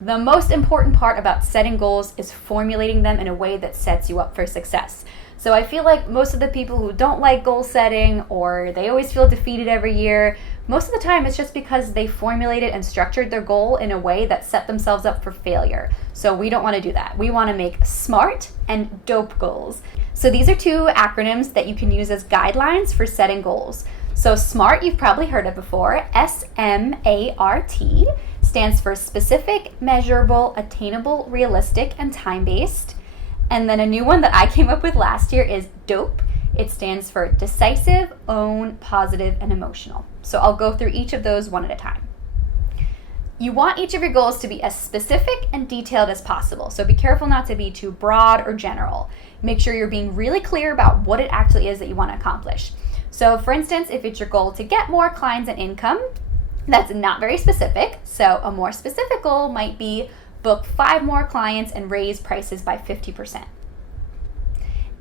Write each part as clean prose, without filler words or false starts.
The most important part about setting goals is formulating them in a way that sets you up for success. So I feel like most of the people who don't like goal setting, or they always feel defeated every year, most of the time it's just because they formulated and structured their goal in a way that set themselves up for failure. So we don't want to do that. We want to make smart and dope goals. So these are two acronyms that you can use as guidelines for setting goals. So SMART, you've probably heard of before. SMART stands for specific, measurable, attainable, realistic, and time-based. And then a new one that I came up with last year is DOPE. It stands for decisive, own, positive, and emotional. So I'll go through each of those one at a time. You want each of your goals to be as specific and detailed as possible. So be careful not to be too broad or general. Make sure you're being really clear about what it actually is that you want to accomplish. So for instance, if it's your goal to get more clients and income, that's not very specific. So a more specific goal might be book 5 more clients and raise prices by 50%.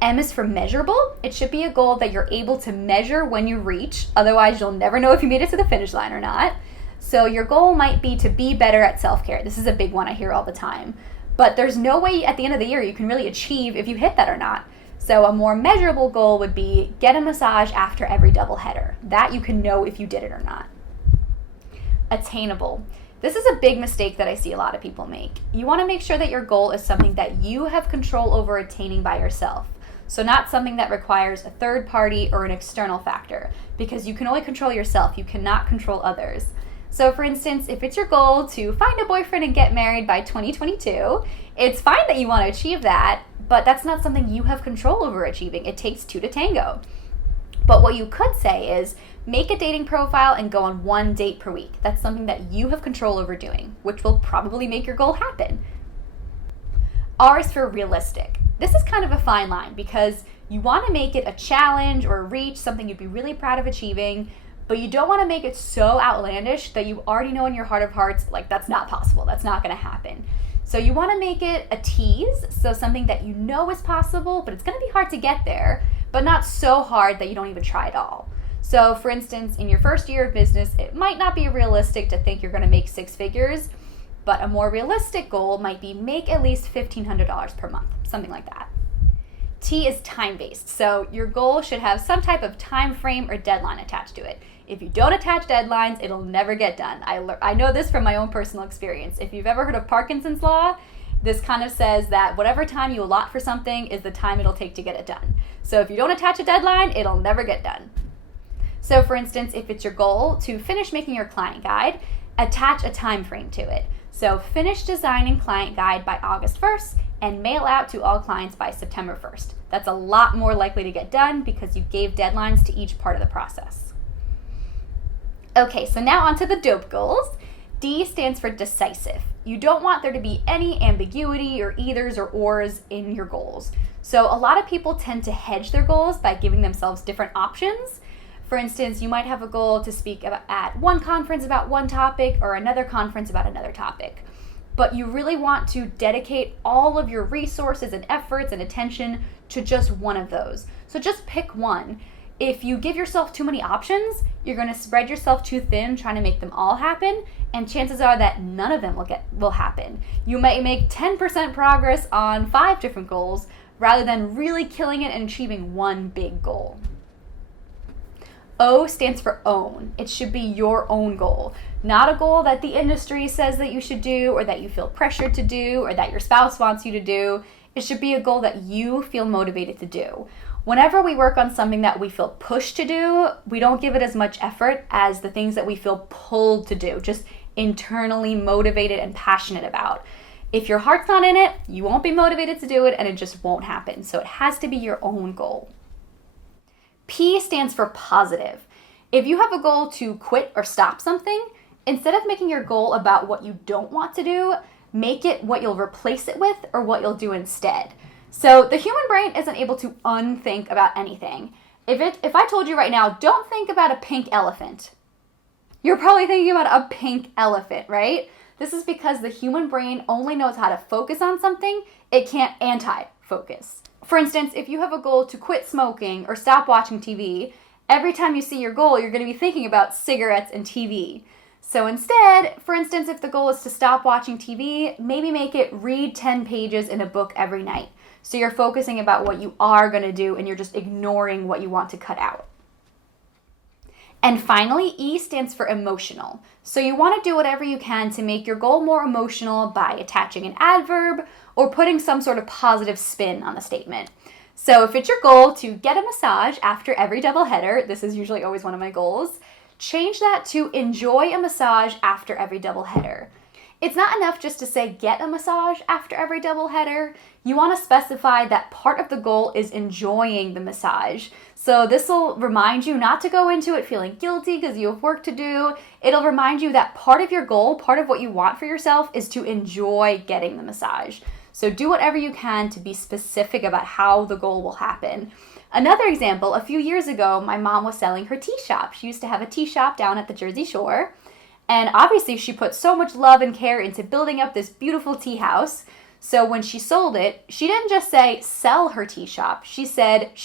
M is for measurable. It should be a goal that you're able to measure when you reach. Otherwise, you'll never know if you made it to the finish line or not. So your goal might be to be better at self-care. This is a big one I hear all the time. But there's no way at the end of the year you can really achieve if you hit that or not. So a more measurable goal would be get a massage after every double header. That you can know if you did it or not. Attainable. This is a big mistake that I see a lot of people make. You want to make sure that your goal is something that you have control over attaining by yourself. So not something that requires a third party or an external factor, because you can only control yourself. You cannot control others. So for instance, if it's your goal to find a boyfriend and get married by 2022, it's fine that you want to achieve that, but that's not something you have control over achieving. It takes 2 to tango. But what you could say is make a dating profile and go on 1 date per week. That's something that you have control over doing, which will probably make your goal happen. R is for realistic. This is kind of a fine line because you want to make it a challenge or a reach, something you'd be really proud of achieving, but you don't want to make it so outlandish that you already know in your heart of hearts, like, that's not possible, that's not going to happen. So you want to make it a tease, so something that you know is possible, but it's going to be hard to get there, but not so hard that you don't even try at all. So for instance, in your first year of business, it might not be realistic to think you're going to make 6 figures, but a more realistic goal might be make at least $1,500 per month, something like that. T is time-based, so your goal should have some type of time frame or deadline attached to it. If you don't attach deadlines, it'll never get done. I know this from my own personal experience. If you've ever heard of Parkinson's Law, this kind of says that whatever time you allot for something is the time it'll take to get it done. So if you don't attach a deadline, it'll never get done. So for instance, if it's your goal to finish making your client guide, attach a time frame to it. So finish designing client guide by August 1st and mail out to all clients by September 1st. That's a lot more likely to get done because you gave deadlines to each part of the process. Okay, so now on to the dope goals. D stands for decisive. You don't want there to be any ambiguity or either's or ors in your goals. So a lot of people tend to hedge their goals by giving themselves different options. For instance, you might have a goal to speak at one conference about one topic or another conference about another topic. But you really want to dedicate all of your resources and efforts and attention to just one of those. So just pick one. If you give yourself too many options, you're going to spread yourself too thin trying to make them all happen, and chances are that none of them will happen. You might make 10% progress on 5 different goals rather than really killing it and achieving one big goal. O stands for own. It should be your own goal, not a goal that the industry says that you should do or that you feel pressured to do or that your spouse wants you to do. It should be a goal that you feel motivated to do. Whenever we work on something that we feel pushed to do, we don't give it as much effort as the things that we feel pulled to do, just internally motivated and passionate about. If your heart's not in it, you won't be motivated to do it and it just won't happen. So it has to be your own goal. P stands for positive. If you have a goal to quit or stop something, instead of making your goal about what you don't want to do, make it what you'll replace it with or what you'll do instead. So the human brain isn't able to unthink about anything. If I told you right now, don't think about a pink elephant, you're probably thinking about a pink elephant, right? This is because the human brain only knows how to focus on something. It can't anti-focus. For instance, if you have a goal to quit smoking or stop watching TV, every time you see your goal, you're going to be thinking about cigarettes and TV. So instead, for instance, if the goal is to stop watching TV, maybe make it read 10 pages in a book every night. So you're focusing about what you are going to do and you're just ignoring what you want to cut out. And finally, E stands for emotional. So you want to do whatever you can to make your goal more emotional by attaching an adverb or putting some sort of positive spin on the statement. So if it's your goal to get a massage after every doubleheader, this is usually always one of my goals, change that to enjoy a massage after every doubleheader. It's not enough just to say get a massage after every doubleheader. You want to specify that part of the goal is enjoying the massage. So this will remind you not to go into it feeling guilty because you have work to do. It'll remind you that part of your goal, part of what you want for yourself is to enjoy getting the massage. So do whatever you can to be specific about how the goal will happen. Another example, a few years ago, my mom was selling her tea shop. She used to have a tea shop down at the Jersey Shore. And obviously she put so much love and care into building up this beautiful tea house. So when she sold it, she didn't just say sell her tea shop. She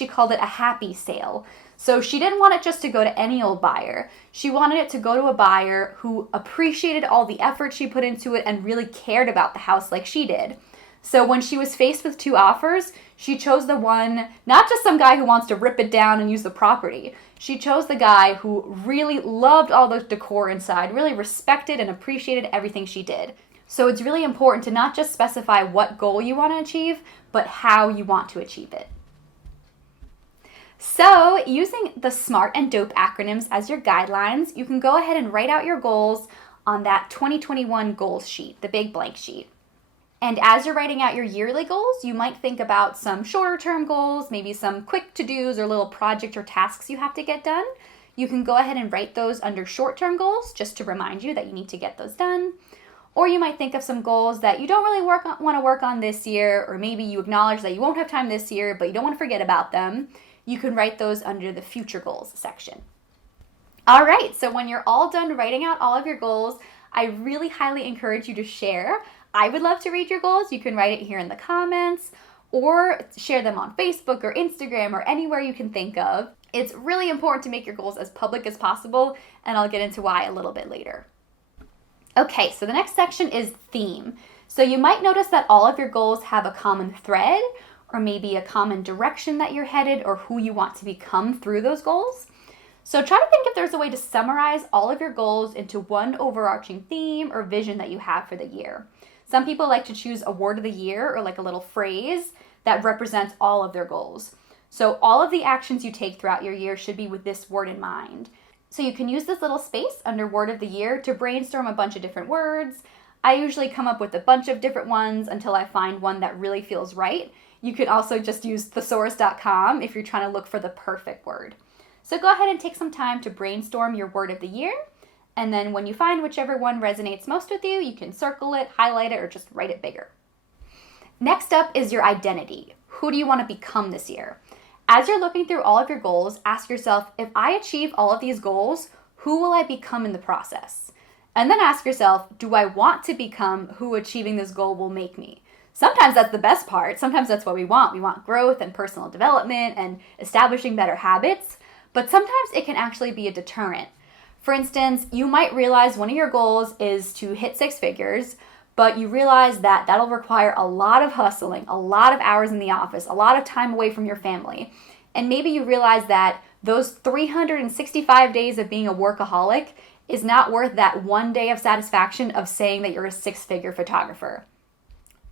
called it a happy sale. So she didn't want it just to go to any old buyer. She wanted it to go to a buyer who appreciated all the effort she put into it and really cared about the house like she did. So when she was faced with two offers, she chose the one, not just some guy who wants to rip it down and use the property. She chose the guy who really loved all the decor inside, really respected and appreciated everything she did. So it's really important to not just specify what goal you want to achieve, but how you want to achieve it. So using the SMART and DOPE acronyms as your guidelines, you can go ahead and write out your goals on that 2021 goals sheet, the big blank sheet. And as you're writing out your yearly goals, you might think about some shorter term goals, maybe some quick to-dos or little project or tasks you have to get done. You can go ahead and write those under short-term goals just to remind you that you need to get those done. Or you might think of some goals that you don't really want to work on this year, or maybe you acknowledge that you won't have time this year, but you don't want to forget about them. You can write those under the future goals section. All right, so when you're all done writing out all of your goals, I really highly encourage you to share. I would love to read your goals. You can write it here in the comments or share them on Facebook or Instagram or anywhere you can think of. It's really important to make your goals as public as possible, and I'll get into why a little bit later. Okay, so the next section is theme. So you might notice that all of your goals have a common thread or maybe a common direction that you're headed or who you want to become through those goals. So try to think if there's a way to summarize all of your goals into one overarching theme or vision that you have for the year. Some people like to choose a word of the year or like a little phrase that represents all of their goals. So all of the actions you take throughout your year should be with this word in mind. So you can use this little space under word of the year to brainstorm a bunch of different words. I usually come up with a bunch of different ones until I find one that really feels right. You could also just use thesaurus.com if you're trying to look for the perfect word. So go ahead and take some time to brainstorm your word of the year. And then when you find whichever one resonates most with you, you can circle it, highlight it, or just write it bigger. Next up is your identity. Who do you want to become this year? As you're looking through all of your goals, ask yourself, if I achieve all of these goals, who will I become in the process? And then ask yourself, do I want to become who achieving this goal will make me? Sometimes that's the best part. Sometimes that's what we want. We want growth and personal development and establishing better habits. But sometimes it can actually be a deterrent. For instance, you might realize one of your goals is to hit 6 figures, but you realize that that'll require a lot of hustling, a lot of hours in the office, a lot of time away from your family. And maybe you realize that those 365 days of being a workaholic is not worth that one day of satisfaction of saying that you're a 6-figure photographer.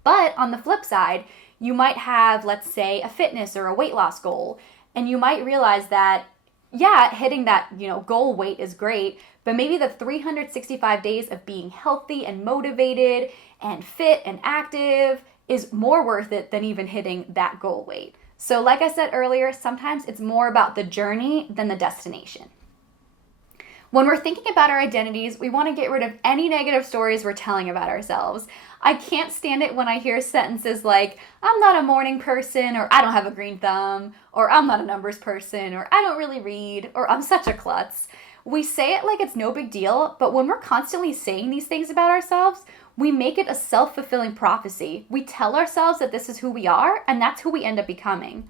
But on the flip side, you might have, let's say, a fitness or a weight loss goal, and you might realize that hitting that, goal weight is great, but maybe the 365 days of being healthy and motivated and fit and active is more worth it than even hitting that goal weight. So like I said earlier, sometimes it's more about the journey than the destination. When we're thinking about our identities, we want to get rid of any negative stories we're telling about ourselves. I can't stand it when I hear sentences like, I'm not a morning person, or I don't have a green thumb, or I'm not a numbers person, or I don't really read, or I'm such a klutz. We say it like it's no big deal, but when we're constantly saying these things about ourselves, we make it a self-fulfilling prophecy. We tell ourselves that this is who we are, and that's who we end up becoming.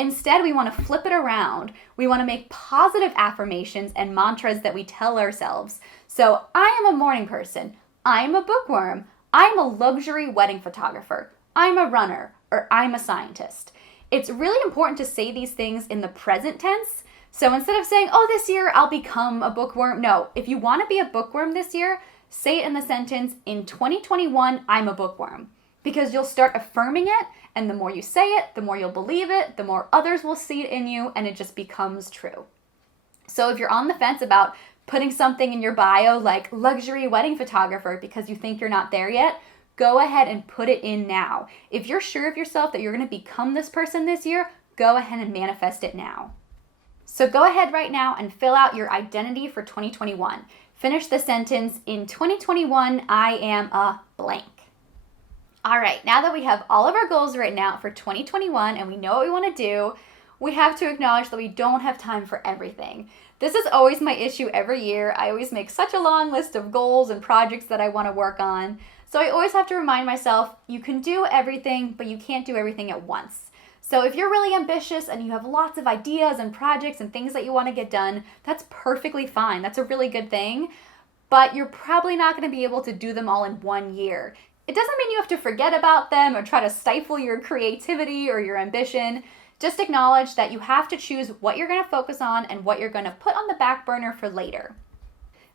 Instead, we want to flip it around. We want to make positive affirmations and mantras that we tell ourselves. So, I am a morning person. I am a bookworm. I'm a luxury wedding photographer. I'm a runner, or I'm a scientist. It's really important to say these things in the present tense. So instead of saying, oh, this year I'll become a bookworm. No, if you want to be a bookworm this year, say it in the sentence, in 2021, I'm a bookworm. Because you'll start affirming it, and the more you say it, the more you'll believe it, the more others will see it in you, and it just becomes true. So if you're on the fence about putting something in your bio like luxury wedding photographer because you think you're not there yet, go ahead and put it in now. If you're sure of yourself that you're going to become this person this year, go ahead and manifest it now. So go ahead right now and fill out your identity for 2021. Finish the sentence, in 2021, I am a blank. All right, now that we have all of our goals written out for 2021 and we know what we want to do, we have to acknowledge that we don't have time for everything. This is always my issue every year. I always make such a long list of goals and projects that I want to work on. So I always have to remind myself, you can do everything, but you can't do everything at once. So if you're really ambitious and you have lots of ideas and projects and things that you want to get done, that's perfectly fine. That's a really good thing. But you're probably not going to be able to do them all in 1 year. It doesn't mean you have to forget about them or try to stifle your creativity or your ambition. Just acknowledge that you have to choose what you're going to focus on and what you're going to put on the back burner for later.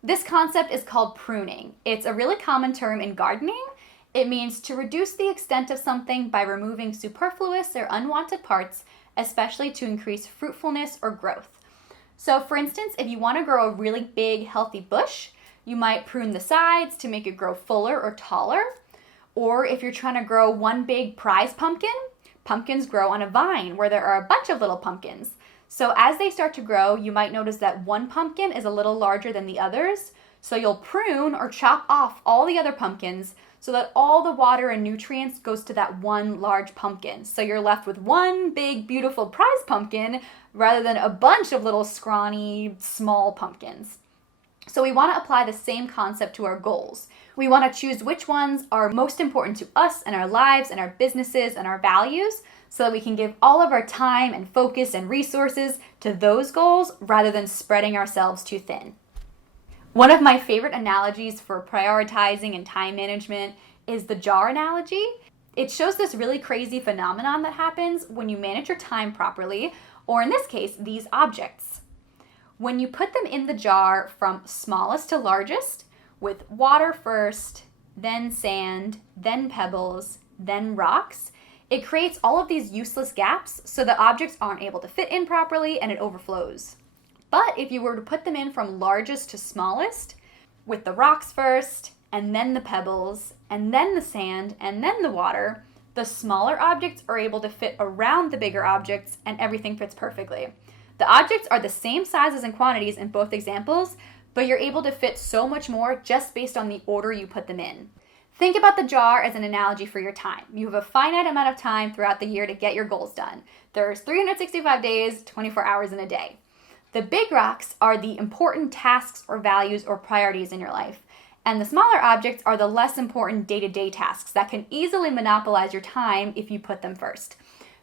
This concept is called pruning. It's a really common term in gardening. It means to reduce the extent of something by removing superfluous or unwanted parts, especially to increase fruitfulness or growth. So for instance, if you want to grow a really big, healthy bush, you might prune the sides to make it grow fuller or taller. Or if you're trying to grow one big prize pumpkin, pumpkins grow on a vine where there are a bunch of little pumpkins. So as they start to grow, you might notice that one pumpkin is a little larger than the others. So you'll prune or chop off all the other pumpkins so that all the water and nutrients goes to that one large pumpkin. So you're left with one big, beautiful prize pumpkin rather than a bunch of little scrawny, small pumpkins. So we want to apply the same concept to our goals. We want to choose which ones are most important to us and our lives and our businesses and our values so that we can give all of our time and focus and resources to those goals rather than spreading ourselves too thin. One of my favorite analogies for prioritizing and time management is the jar analogy. It shows this really crazy phenomenon that happens when you manage your time properly, or in this case, these objects. When you put them in the jar from smallest to largest, with water first, then sand, then pebbles, then rocks, it creates all of these useless gaps so the objects aren't able to fit in properly and it overflows. But if you were to put them in from largest to smallest, with the rocks first, and then the pebbles, and then the sand, and then the water, the smaller objects are able to fit around the bigger objects and everything fits perfectly. The objects are the same sizes and quantities in both examples, but you're able to fit so much more just based on the order you put them in. Think about the jar as an analogy for your time. You have a finite amount of time throughout the year to get your goals done. There's 365 days, 24 hours in a day. The big rocks are the important tasks or values or priorities in your life. And the smaller objects are the less important day-to-day tasks that can easily monopolize your time if you put them first.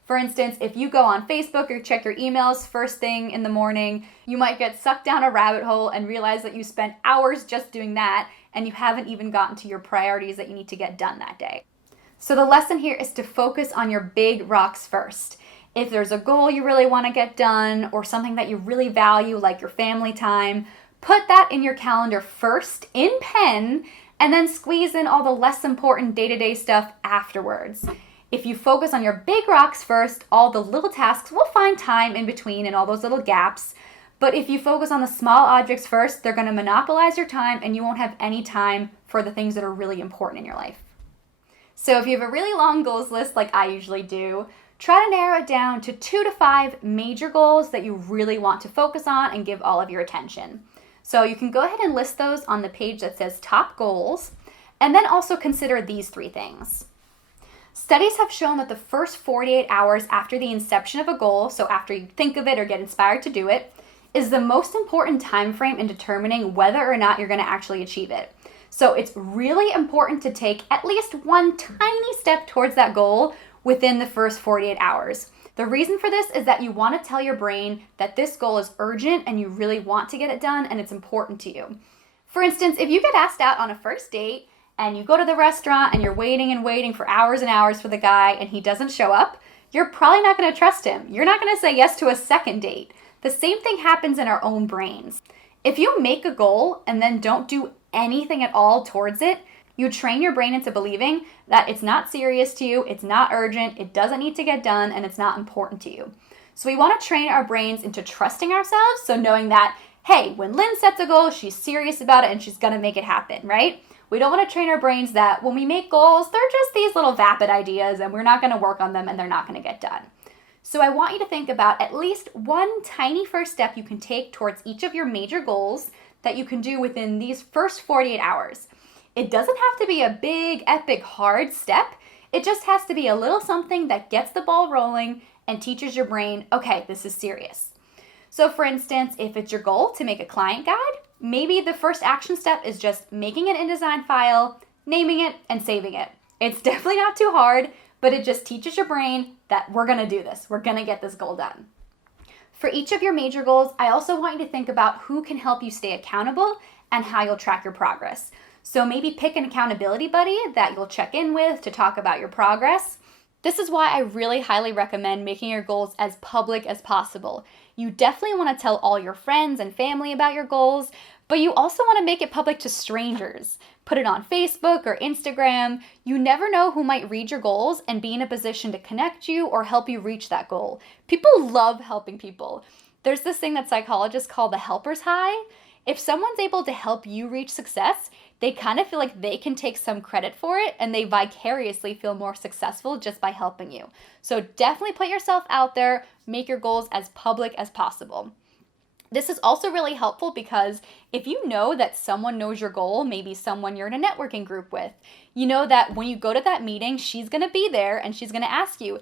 For instance, if you go on Facebook or check your emails first thing in the morning, you might get sucked down a rabbit hole and realize that you spent hours just doing that and you haven't even gotten to your priorities that you need to get done that day. So the lesson here is to focus on your big rocks first. If there's a goal you really want to get done or something that you really value like your family time, put that in your calendar first in pen and then squeeze in all the less important day-to-day stuff afterwards. If you focus on your big rocks first, all the little tasks will find time in between and all those little gaps. But if you focus on the small objects first, they're going to monopolize your time and you won't have any time for the things that are really important in your life. So if you have a really long goals list like I usually do, try to narrow it down to 2 to 5 major goals that you really want to focus on and give all of your attention. So you can go ahead and list those on the page that says top goals, and then also consider these 3 things. Studies have shown that the first 48 hours after the inception of a goal, so after you think of it or get inspired to do it, is the most important time frame in determining whether or not you're going to actually achieve it. So it's really important to take at least one tiny step towards that goal within the first 48 hours. The reason for this is that you want to tell your brain that this goal is urgent and you really want to get it done and it's important to you. For instance, if you get asked out on a first date and you go to the restaurant and you're waiting and waiting for hours and hours for the guy and he doesn't show up, you're probably not going to trust him. You're not going to say yes to a second date. The same thing happens in our own brains. If you make a goal and then don't do anything at all towards it, you train your brain into believing that it's not serious to you, it's not urgent, it doesn't need to get done, and it's not important to you. So we want to train our brains into trusting ourselves, so knowing that, hey, when Lynn sets a goal, she's serious about it and she's going to make it happen, right? We don't want to train our brains that when we make goals, they're just these little vapid ideas and we're not going to work on them and they're not going to get done. So I want you to think about at least one tiny first step you can take towards each of your major goals that you can do within these first 48 hours. It doesn't have to be a big, epic, hard step. It just has to be a little something that gets the ball rolling and teaches your brain, okay, this is serious. So for instance, if it's your goal to make a client guide, maybe the first action step is just making an InDesign file, naming it, and saving it. It's definitely not too hard, but it just teaches your brain that we're gonna do this. We're gonna get this goal done. For each of your major goals, I also want you to think about who can help you stay accountable and how you'll track your progress. So maybe pick an accountability buddy that you'll check in with to talk about your progress. This is why I really highly recommend making your goals as public as possible. You definitely want to tell all your friends and family about your goals, but you also want to make it public to strangers. Put it on Facebook or Instagram. You never know who might read your goals and be in a position to connect you or help you reach that goal. People love helping people. There's this thing that psychologists call the helper's high. If someone's able to help you reach success, they kind of feel like they can take some credit for it and they vicariously feel more successful just by helping you. So definitely put yourself out there, make your goals as public as possible. This is also really helpful because if you know that someone knows your goal, maybe someone you're in a networking group with, you know that when you go to that meeting, she's going to be there and she's going to ask you,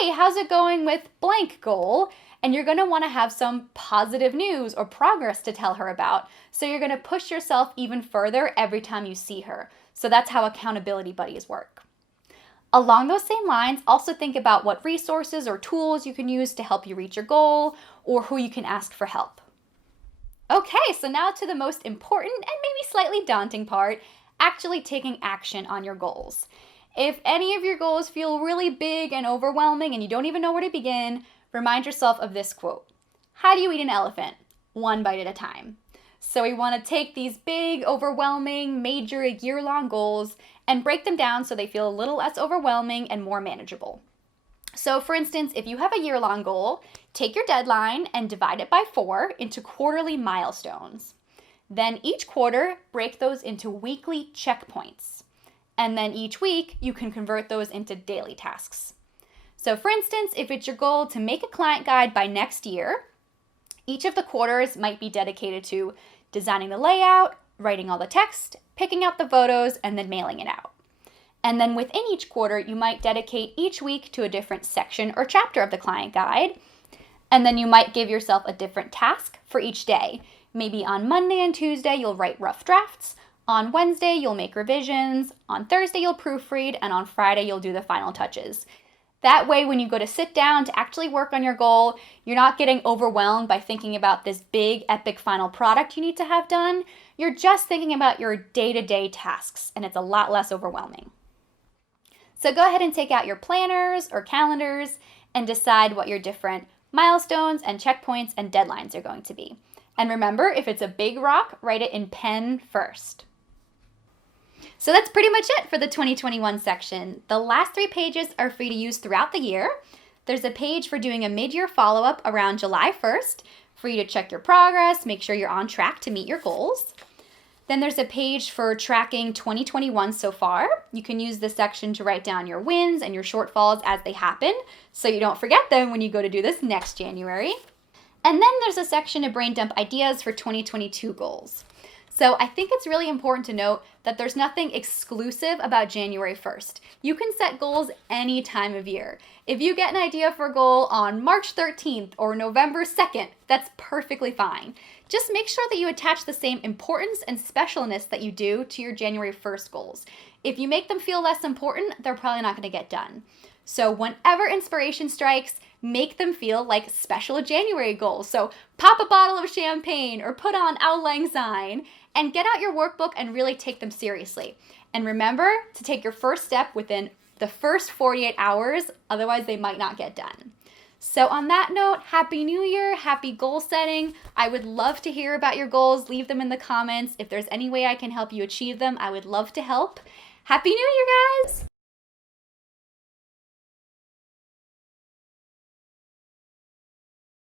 hey, how's it going with blank goal? And you're going to want to have some positive news or progress to tell her about. So you're going to push yourself even further every time you see her. So that's how accountability buddies work. Along those same lines, also think about what resources or tools you can use to help you reach your goal or who you can ask for help. Okay, so now to the most important and maybe slightly daunting part, actually taking action on your goals. If any of your goals feel really big and overwhelming and you don't even know where to begin, remind yourself of this quote. How do you eat an elephant? One bite at a time. So we want to take these big, overwhelming, major, year-long goals and break them down so they feel a little less overwhelming and more manageable. So for instance, if you have a year-long goal, take your deadline and divide it by 4 into quarterly milestones. Then each quarter, break those into weekly checkpoints. And then each week, you can convert those into daily tasks. So for instance, if it's your goal to make a client guide by next year, each of the quarters might be dedicated to designing the layout, writing all the text, picking out the photos, and then mailing it out. And then within each quarter, you might dedicate each week to a different section or chapter of the client guide. And then you might give yourself a different task for each day. Maybe on Monday and Tuesday, you'll write rough drafts. On Wednesday, you'll make revisions. On Thursday, you'll proofread. And on Friday, you'll do the final touches. That way, when you go to sit down to actually work on your goal, you're not getting overwhelmed by thinking about this big, epic final product you need to have done. You're just thinking about your day-to-day tasks, and it's a lot less overwhelming. So go ahead and take out your planners or calendars and decide what your different milestones and checkpoints and deadlines are going to be. And remember, if it's a big rock, write it in pen first. So that's pretty much it for the 2021 section. The last 3 pages are for you to use throughout the year. There's a page for doing a mid-year follow-up around July 1st for you to check your progress, make sure you're on track to meet your goals. Then there's a page for tracking 2021 so far. You can use this section to write down your wins and your shortfalls as they happen, so you don't forget them when you go to do this next January. And then there's a section to brain dump ideas for 2022 goals. So I think it's really important to note that there's nothing exclusive about January 1st. You can set goals any time of year. If you get an idea for a goal on March 13th or November 2nd, that's perfectly fine. just make sure that you attach the same importance and specialness that you do to your January 1st goals. If you make them feel less important, they're probably not going to get done. So whenever inspiration strikes, make them feel like special January goals. So pop a bottle of champagne or put on Auld Lang Syne and get out your workbook and really take them seriously. And remember to take your first step within the first 48 hours, otherwise they might not get done. So on that note, Happy New Year, happy goal setting. I would love to hear about your goals. Leave them in the comments. If there's any way I can help you achieve them, I would love to help. Happy New Year, guys!